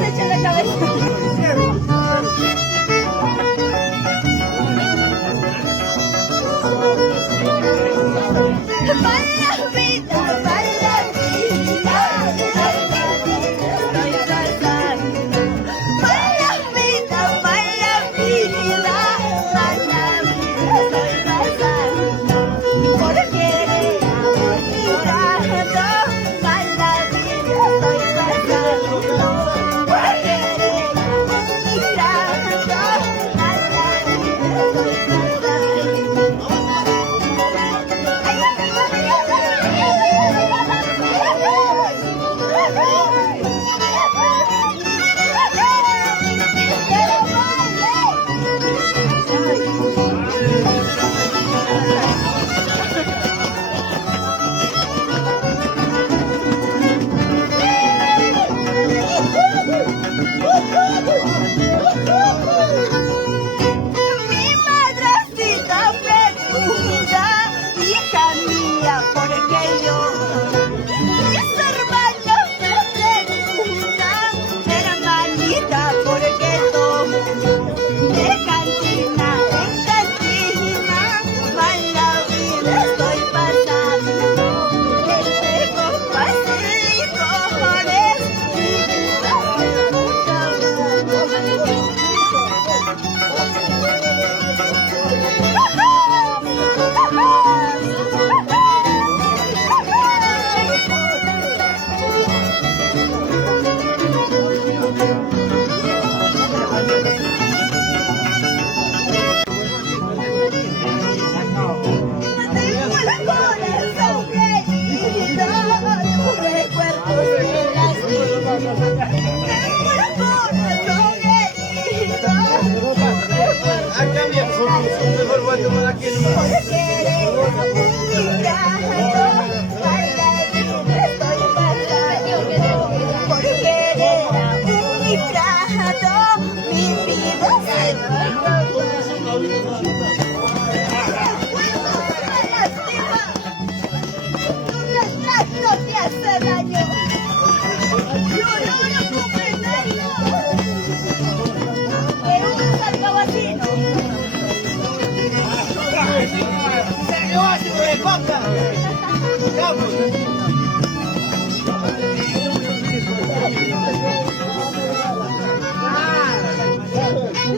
se echa la cabeza.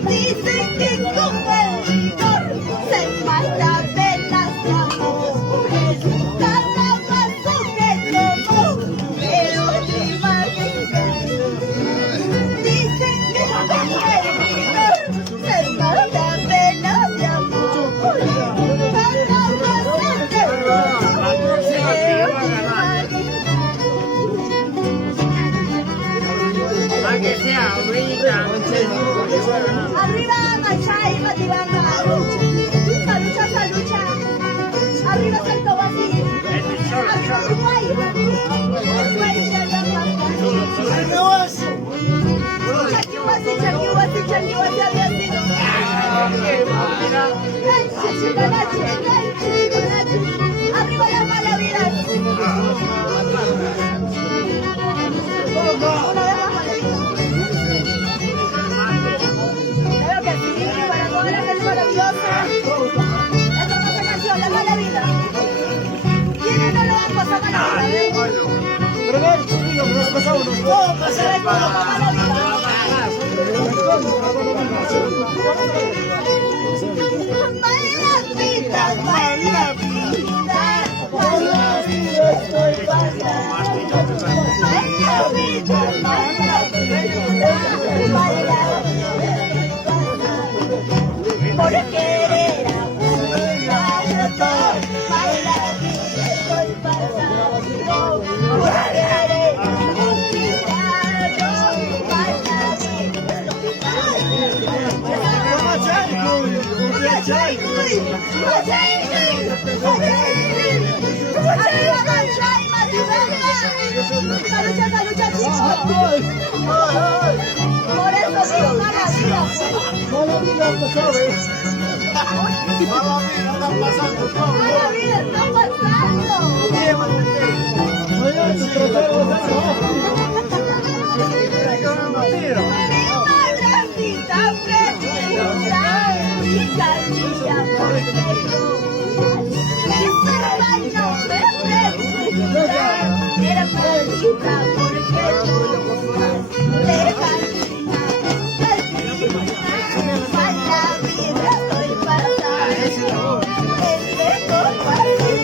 Dicen que con el rigor se mata penas de amores, cada paso que tomó pero última dicen que con el rigor se mata penas de amores, cada paso que tomó pero para que sea ahorita. Arriba Machay, Matibanda, Salucha, Salucha. Arriba Santo Basín. Arriba Uruguay. Uruguay, Chaquihuasi, Chaquihuasi, Chaquihuasi, había sido. Arriba las Malavidas. Por querer a un gato, baila vida estoy pasando. Por querer a un gato, baila vida estoy Por eso digo mala vida. Mala vida está pasando. Mala vida está pasando. Oye, dinero. Madrecita preciosa, hija mía, porque ese baño me pregunta, hermanita, porque le fascina, a la vida estoy pasando, entre copas y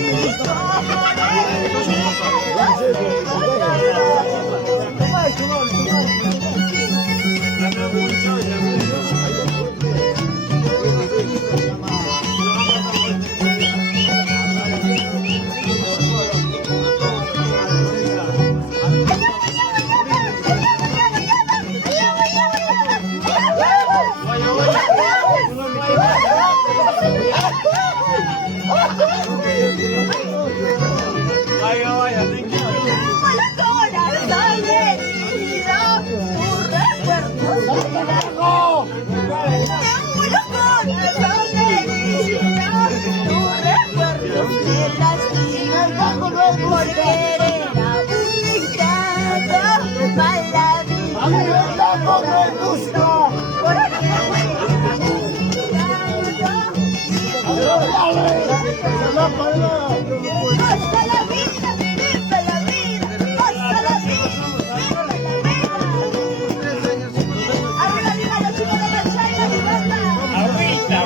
¡hasta la vida! ¡Viva la vida! ¡Hasta la vida! ¡Viva la vida! ¡Arriba, arriba, los chicos de la China, viva! Ahorita,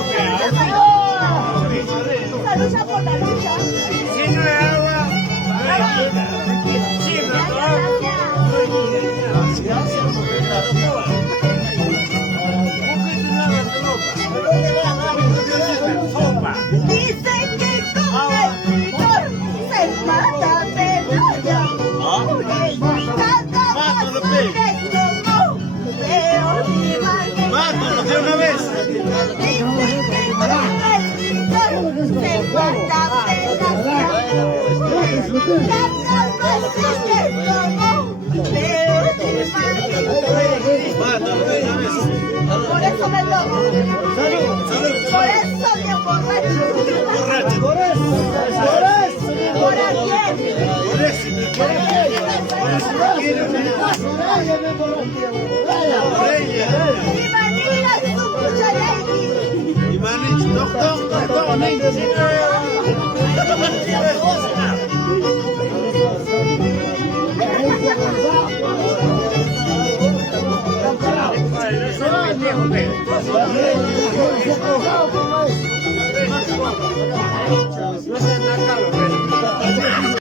¡Salud ya por la lucha! si no hay agua, tranquila. Si no hay agua, sopa. Dicen que con el licor se mata de amor. Cada paso le tomó, pero mi madre. ¡Mátalo de una vez! Dicen que con el licor se mata de amor. Cada paso le tomó, pero mi madre. ¡Mátalo de una vez! Por eso me tomo. Por eso me emborracho. ¡Borracho! ¡Por eso! ¿Por quién? ¡Por Mi manera es un cucharay. ¡Y manich! ¡Toc, Eso no es viejo,